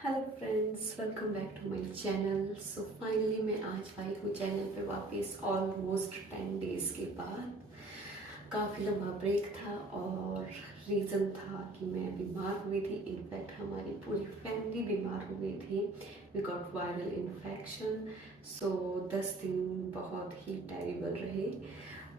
Hello friends, welcome back to my channel. So finally मैं आज आई हूँ चैनल पे वापस ऑलमोस्ट 10 डेज़ के बाद। काफ़ी लंबा ब्रेक था और रीज़न था कि मैं बीमार हुई थी। इनफैक्ट हमारी पूरी फैमिली बीमार हो गई थी। We got viral infection. So 10 दिन बहुत ही टेरिबल रहे।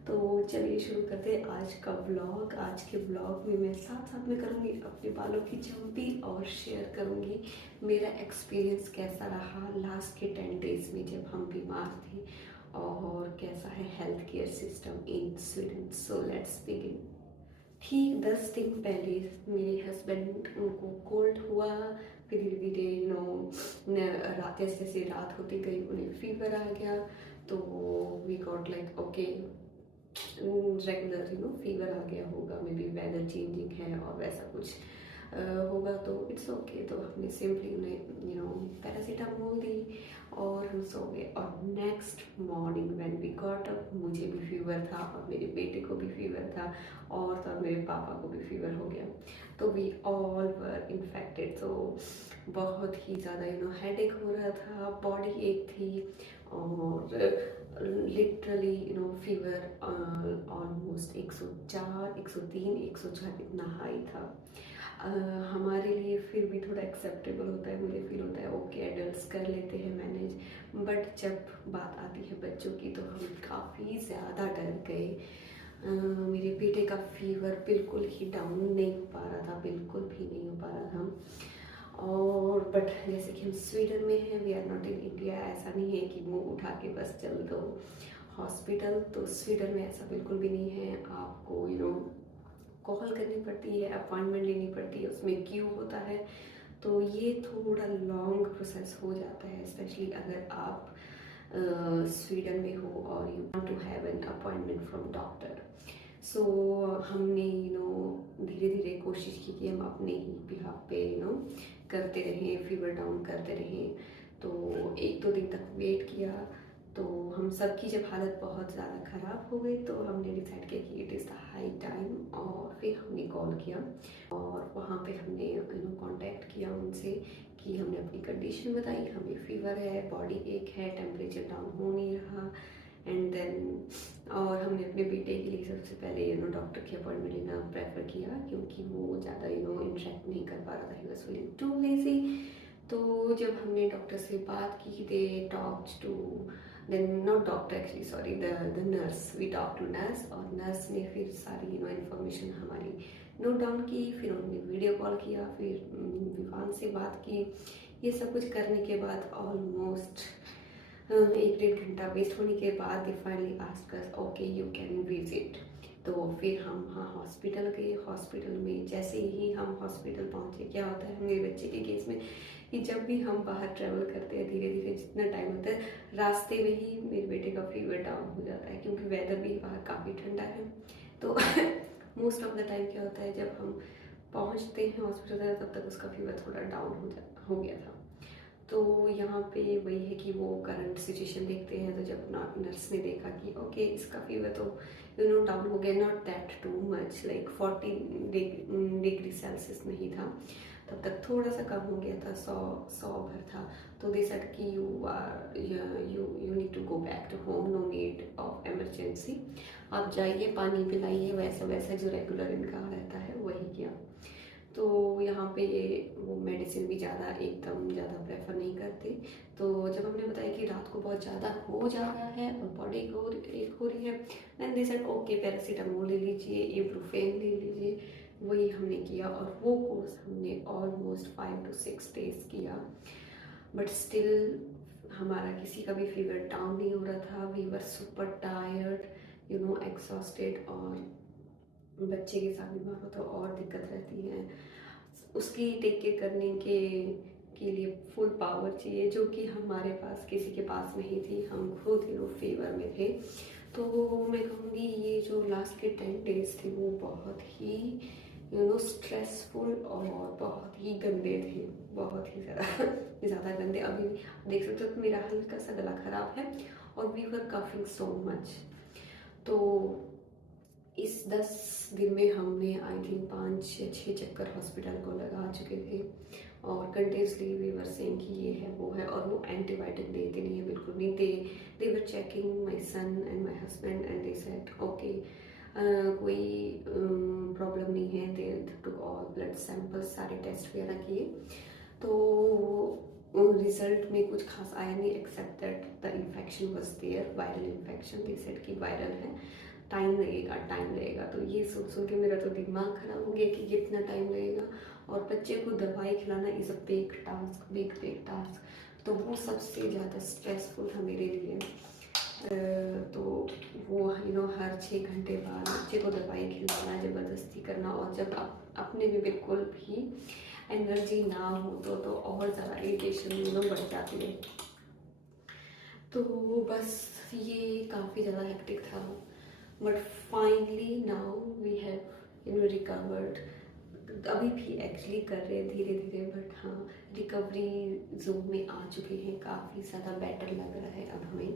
तो चलिए शुरू करते हैं आज का व्लॉग। आज के व्लॉग में मैं साथ साथ में करूँगी अपने बालों की चंपी और शेयर करूँगी मेरा एक्सपीरियंस कैसा रहा लास्ट के 10 डेज़ में जब हम बीमार थे, और कैसा है health care system in Sweden. So let's begin. ठीक 10 दिन पहले मेरे हस्बैंड उनको कोल्ड हुआ। फिर धीरे धीरे रात जैसे जैसे रात होती गई उन्हें फीवर आ गया। तो we got like okay, regular fever आ गया होगा, मे बी वेदर चेंजिंग है और वैसा कुछ होगा, तो इट्स ओके। तो हमने सिंपली उन्हें पैरासीटामोल दी और हम सो गए। और next morning when we got up, मुझे भी फीवर था और मेरे बेटे को भी फीवर था और तब मेरे पापा को भी फीवर हो गया। तो वी ऑल वर इन्फेक्टेड। तो बहुत ही ज़्यादा हेडेक हो रहा था, बॉडी एक थी और लिटरली फीवर ऑलमोस्ट 104, 103, 104 इतना हाई था। हमारे लिए फिर भी थोड़ा एक्सेप्टेबल होता है, मुझे फील होता है ओके एडल्ट्स कर लेते हैं मैनेज। बट जब बात आती है बच्चों की तो हम काफ़ी ज़्यादा डर गए। मेरे बेटे का फीवर बिल्कुल ही डाउन नहीं हो पा रहा था, बिल्कुल भी नहीं हो पा रहा था। और बट जैसे कि हम स्वीडन में हैं, we are not in India. ऐसा नहीं है कि मुंह उठा के बस चल दो हॉस्पिटल। तो स्वीडन में ऐसा बिल्कुल भी नहीं है। आपको कॉल करनी पड़ती है, अपॉइंटमेंट लेनी पड़ती है, उसमें क्यू होता है। तो ये थोड़ा लॉन्ग प्रोसेस हो जाता है, स्पेशली अगर आप स्वीडन में हो और you want to have an appointment from doctor. So हमने धीरे धीरे कोशिश की कि हम अपने ही बिहाफ पे करते रहें, फीवर डाउन करते रहें। तो 1-2 दिन तक वेट किया। तो हम सब की जब हालत बहुत ज़्यादा ख़राब हो गई तो हमने डिसाइड किया कि it is the high time. और फिर हमने कॉल किया और वहाँ पे हमने कांटेक्ट किया उनसे कि हमने अपनी कंडीशन बताई, हमें फीवर है, बॉडी एक है, टेम्परेचर डाउन हो नहीं रहा। एंड देन और हमने अपने बेटे के लिए सबसे पहले डॉक्टर की अपॉइंटमेंट लेना प्रेफर किया, क्योंकि वो ज़्यादा इंटरेक्ट नहीं कर पा रहा था, he was feeling too lazy. तो जब हमने डॉक्टर से बात की, they talked to then not doctor actually, sorry, the nurse, we talk to nurse. और नर्स ने फिर सारी इन्फॉर्मेशन हमारी नोट डाउन की। फिर उन्होंने वीडियो कॉल किया, फिर विवान से बात की। ये सब कुछ करने के बाद ऑलमोस्ट 1-1.5 घंटा वेस्ट होने के बाद they finally asked us okay you can visit. तो फिर हम हॉस्पिटल गए। हॉस्पिटल में जैसे ही हम हॉस्पिटल पहुंचे, क्या होता है मेरे बच्चे के केस में कि जब भी हम बाहर ट्रैवल करते हैं, धीरे धीरे जितना टाइम होता है, रास्ते में ही मेरे बेटे का फीवर डाउन हो जाता है, क्योंकि वेदर भी बाहर काफ़ी ठंडा है। तो मोस्ट ऑफ द टाइम क्या होता है, जब हम पहुंचते हैं हॉस्पिटल तब तक उसका फीवर थोड़ा डाउन हो गया था। तो यहाँ पे वही है कि वो करंट सिचुएशन देखते हैं। तो जब नर्स ने देखा कि ओके इसका फीवर तो डाउन हो गया, not that too much, like 40 degree Celsius नहीं था, तब तक थोड़ा सा कम हो गया था, 100 भर था। तो दे सेड कि you need to go back to home, no need of emergency, आप जाइए, पानी पिलाइए, वैसा वैसा जो रेगुलर इनका रहता है वही किया। तो यहाँ पे वो मेडिसिन भी एकदम ज़्यादा प्रेफर नहीं करते। तो जब हमने बताया कि रात को बहुत ज़्यादा हो जा रहा है और बॉडी एक हो रही है, then they said okay paracetamol ले लीजिए, इब्रूफेन ले लीजिए। वही हमने किया और वो कोर्स हमने ऑलमोस्ट 5 to 6 डेज किया। बट स्टिल हमारा किसी का भी फीवर डाउन नहीं हो रहा था। We were super tired, exhausted. और बच्चे के साथ बीमार हो तो और दिक्कत रहती है, उसकी टेक केयर करने के लिए फुल पावर चाहिए, जो कि हमारे पास किसी के पास नहीं थी। हम खुद फेवर में थे। तो मैं कहूँगी ये जो लास्ट के 10 डेज थे वो बहुत ही स्ट्रेसफुल और बहुत ही गंदे थे, बहुत ही ज़्यादा गंदे। अभी भी देख सकते हो तो मेरा हल्का सा गला खराब है और we were coughing so much. तो इस 10 दिन में हमने आई थिंक 5 या 6 चक्कर हॉस्पिटल को लगा चुके थे, और कंटिन्यूसली वी वर सेइंग कि ये है वो है, और वो एंटीबायोटिक देते नहीं है, बिल्कुल नहीं। They were checking my son and my husband and they said okay कोई प्रॉब्लम नहीं है। They took all blood samples, सारे टेस्ट वगैरह किए, तो रिजल्ट में कुछ खास आया नहीं, except that the infection was there, viral infection. They said कि वायरल है, टाइम लगेगा टाइम लगेगा। तो ये सोच सुन के मेरा तो दिमाग खराब हो गया कि कितना टाइम लगेगा, और बच्चे को दवाई खिलाना is a big task, big task. तो वो सबसे ज़्यादा स्ट्रेसफुल था मेरे लिए। तो वो हर 6 घंटे बाद बच्चे को दवाई खिलाना, ज़बरदस्ती करना, और जब अपने में बिल्कुल भी एनर्जी ना हो तो और ज़्यादा इरिटेशन बढ़ जाती है। तो बस ये काफ़ी ज़्यादा हेक्टिक था, but finally now we have recovered. अभी भी एक्चुअली कर रहे हैं धीरे धीरे, बट हाँ रिकवरी जोन में आ चुके हैं, काफ़ी ज़्यादा बेटर लग रहा है अब हमें।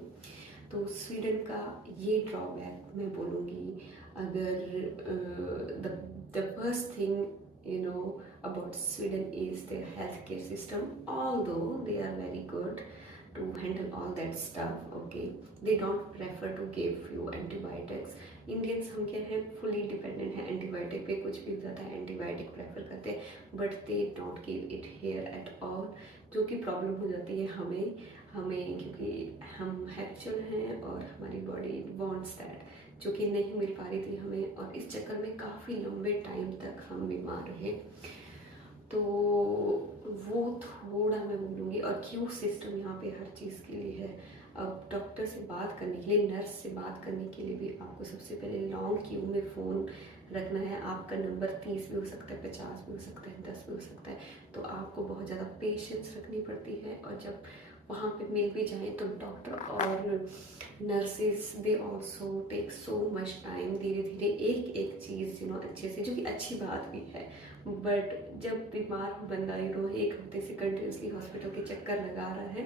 तो स्वीडन का ये ड्रॉबैक मैं बोलूँगी, अगर the first thing about Sweden is their healthcare system, although they are very good to handle all that stuff. Okay, they don't prefer to give you antibiotics. Indians हम क्या है, फुली डिपेंडेंट है antibiotic पे, कुछ भी हो जाता है एंटीबायोटिक प्रेफर करते हैं, but they don't give it here at all, जो कि प्रॉब्लम हो जाती है हमें क्योंकि हम हैप्चुअल हैं और हमारी बॉडी वांट्स दैट, जो कि नहीं मिल पा रही थी हमें, और इस चक्कर में काफ़ी लंबे टाइम तक हम बीमार रहे। तो वो थोड़ा मैं बोलूँगी, और क्यू सिस्टम यहाँ पे हर चीज़ के लिए है। अब डॉक्टर से बात करने के लिए, नर्स से बात करने के लिए भी आपको सबसे पहले लॉन्ग क्यू में फ़ोन रखना है। आपका नंबर 30 भी हो सकता है, 50 भी हो सकता है, 10 भी हो सकता है, तो आपको बहुत ज़्यादा पेशेंस रखनी पड़ती है। और जब वहाँ पे मिल भी जाए तो डॉक्टर और nurses they also take so much time, धीरे धीरे एक एक चीज़ अच्छे से, जो कि अच्छी बात भी है, बट जब बीमार बंदा एक हफ्ते से कंटिन्यूसली हॉस्पिटल के चक्कर लगा रहा है,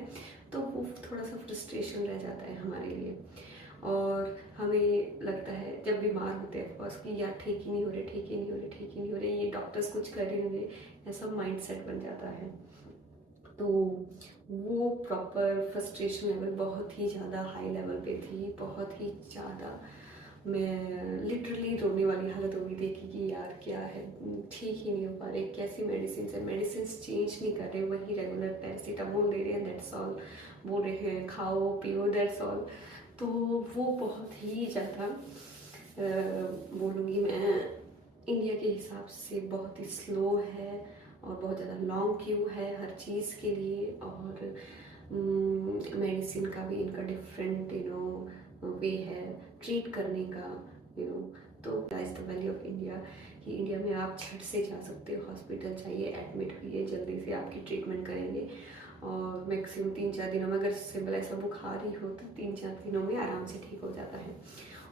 तो वो थोड़ा सा फ्रस्ट्रेशन रह जाता है हमारे लिए। और हमें लगता है जब बीमार होते हैं बस कि यार ठीक ही नहीं हो रहे, ठीक ही नहीं हो रहे, ठीक ही नहीं हो रहे, ये डॉक्टर्स कुछ कर ही नहीं रहे, ऐसा माइंड सेट बन जाता है। तो वो प्रॉपर फ्रस्ट्रेशन लेवल बहुत ही ज़्यादा हाई लेवल पे थी, बहुत ही ज़्यादा। मैं लिटरली रोने वाली हालत हो गई थी कि यार क्या है, ठीक ही नहीं हो पा रहे, कैसी मेडिसिन है, मेडिसिन चेंज नहीं कर रहे, वही रेगुलर पैरासीटामोल दे रहे हैं, दैट्स ऑल, बोल रहे हैं खाओ पियो, दैट्स ऑल। तो वो बहुत ही ज़्यादा बोलूँगी मैं इंडिया के हिसाब से बहुत ही स्लो है, और बहुत ज़्यादा लॉन्ग क्यू है हर चीज़ के लिए, और मेडिसिन का भी इनका डिफरेंट वे है ट्रीट करने का। तो that's the value of India, कि इंडिया में आप झट से जा सकते हो हॉस्पिटल, चाहिए एडमिट हुई है, जल्दी से आपकी ट्रीटमेंट करेंगे, और मैक्सिमम 3-4 दिनों में, अगर सिंपल ऐसा बुखार ही हो तो 3-4 दिनों में आराम से ठीक हो जाता है।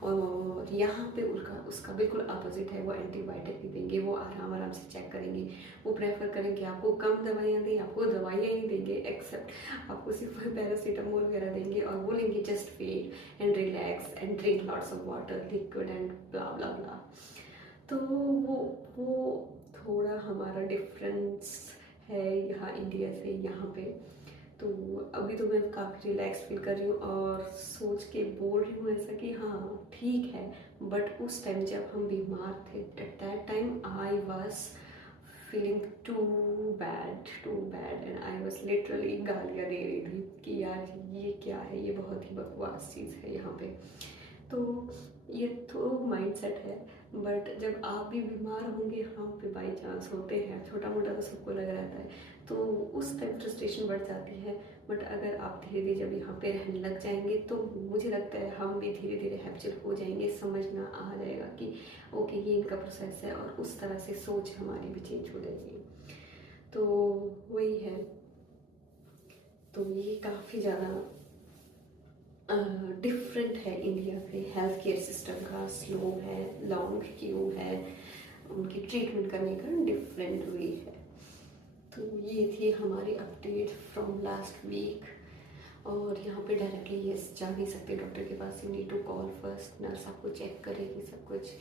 और यहाँ पे उसका बिल्कुल अपोजिट है, वो एंटीबायोटिक भी देंगे, वो आराम से चेक करेंगे, वो प्रेफर करेंगे आपको कम दवाइयाँ दें, आपको दवाइयाँ ही देंगे, एक्सेप्ट आपको सिर्फ पैरासीटामोल वगैरह देंगे, और बोलेंगे just wait and relax and drink lots of water, liquid and blah blah blah. तो वो थोड़ा हमारा डिफरेंस है यहाँ इंडिया से यहाँ पे। तो अभी तो मैं काफ़ी रिलैक्स फील कर रही हूँ, और सोच के बोल रही हूँ ऐसा कि हाँ ठीक है, बट उस टाइम जब हम बीमार थे, at that time I was feeling too bad and I was literally गालियाँ दे रही थी कि यार ये क्या है, ये बहुत ही बकवास चीज़ है यहाँ पे। तो ये तो माइंडसेट है, बट जब आप भी बीमार होंगे, हम पे बाई चांस होते हैं, छोटा मोटा तो सबको लगा रहता है, तो उस टाइम फ्रस्ट्रेशन बढ़ जाती है। बट अगर आप धीरे धीरे जब यहाँ पे रहने लग जाएंगे, तो मुझे लगता है हम भी धीरे धीरे हैबिचुअल हो जाएंगे, समझना आ जाएगा कि ओके ये इनका प्रोसेस है, और उस तरह से सोच हमारी भी चेंज हो जाएगी। तो वही है। तो ये काफ़ी ज़्यादा डिफरेंट है इंडिया के हेल्थ केयर सिस्टम का, स्लो है, लॉन्ग क्यू है, उनकी ट्रीटमेंट करने का डिफरेंट वे है। तो ये थी हमारी अपडेट फ्रॉम लास्ट वीक, और यहाँ पे डायरेक्टली ये जा नहीं सकते डॉक्टर के पास, you need to call first, nurse आपको चेक करेगी सब कुछ।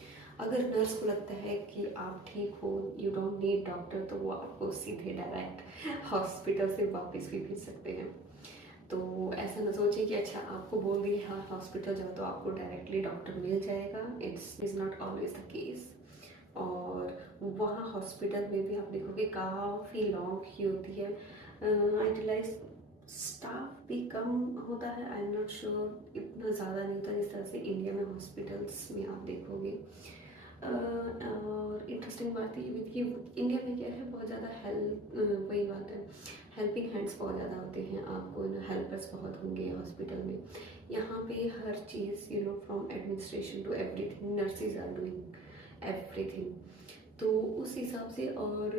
अगर नर्स को लगता है कि आप ठीक हो, यू डोंट नीड डॉक्टर, तो वो आपको सीधे डायरेक्ट हॉस्पिटल से वापस भी भेज सकते हैं। तो ऐसा ना सोचिए कि अच्छा आपको बोल दिए हाँ हॉस्पिटल जाओ तो आपको डायरेक्टली डॉक्टर मिल जाएगा, it's is not always the case. और वहाँ हॉस्पिटल में भी आप देखोगे काफ़ी लॉन्ग क्यू होती है। आई रियलाइज स्टाफ भी कम होता है, आई एम नॉट श्योर इतना ज़्यादा नहीं होता जिस तरह से इंडिया में हॉस्पिटल्स में आप देखोगे। और इंटरेस्टिंग बात ये हुई कि इंडिया में क्या है, बहुत ज़्यादा हेल्प, वही बात है, हेल्पिंग हैंड्स बहुत ज़्यादा होते हैं, आपको ना हेल्पर्स बहुत होंगे हॉस्पिटल में। यहाँ पे हर चीज़ you know from administration to everything, nurses are doing everything. तो उस हिसाब से, और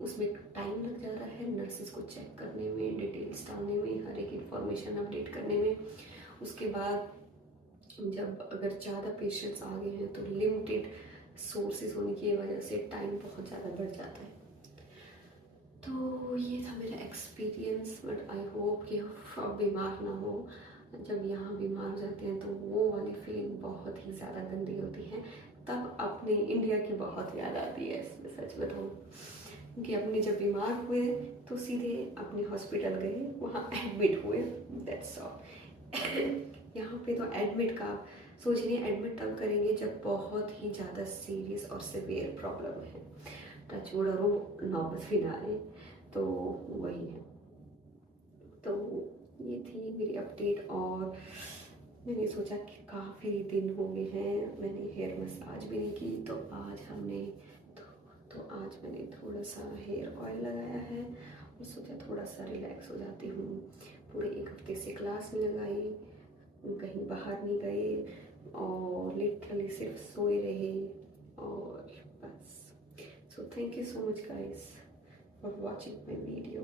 उसमें टाइम लग जाता है नर्सिस को चेक करने में, डिटेल्स डालने में, हर एक इंफॉर्मेशन अपडेट करने में। उसके बाद जब अगर ज़्यादा पेशेंट्स आ गए हैं तो लिमिटेड सोर्सेज होने की वजह से टाइम बहुत ज़्यादा बढ़ जाता है। तो ये था मेरा एक्सपीरियंस, बट आई होप कि आप बीमार ना हो। जब यहाँ बीमार हो जाते हैं तो वो वाली फीलिंग बहुत ही ज़्यादा गंदी होती है, तब अपने इंडिया की बहुत याद आती है, इसमें सच बताऊँ। क्योंकि अपने जब बीमार हुए तो सीधे अपने हॉस्पिटल गए, वहाँ एडमिट हुए, दैट्स ऑल। यहाँ पे तो एडमिट का सोच रही है, एडमिट तब करेंगे जब बहुत ही ज़्यादा सीरियस और सिवियर प्रॉब्लम है, टचवुड और वो नौबत भी ना आए, तो वही है। तो ये थी मेरी अपडेट। और मैंने सोचा कि काफ़ी दिन हो गए हैं मैंने हेयर मसाज भी नहीं की, तो आज हमने तो आज मैंने थोड़ा सा हेयर ऑयल लगाया है और सोचा थोड़ा सा रिलैक्स हो जाती हूँ। पूरे एक हफ्ते से क्लास में लगाई, कहीं बाहर नहीं गए और लिटरली सिर्फ सोए रहे, और बस। So thank you so much guys for watching my video.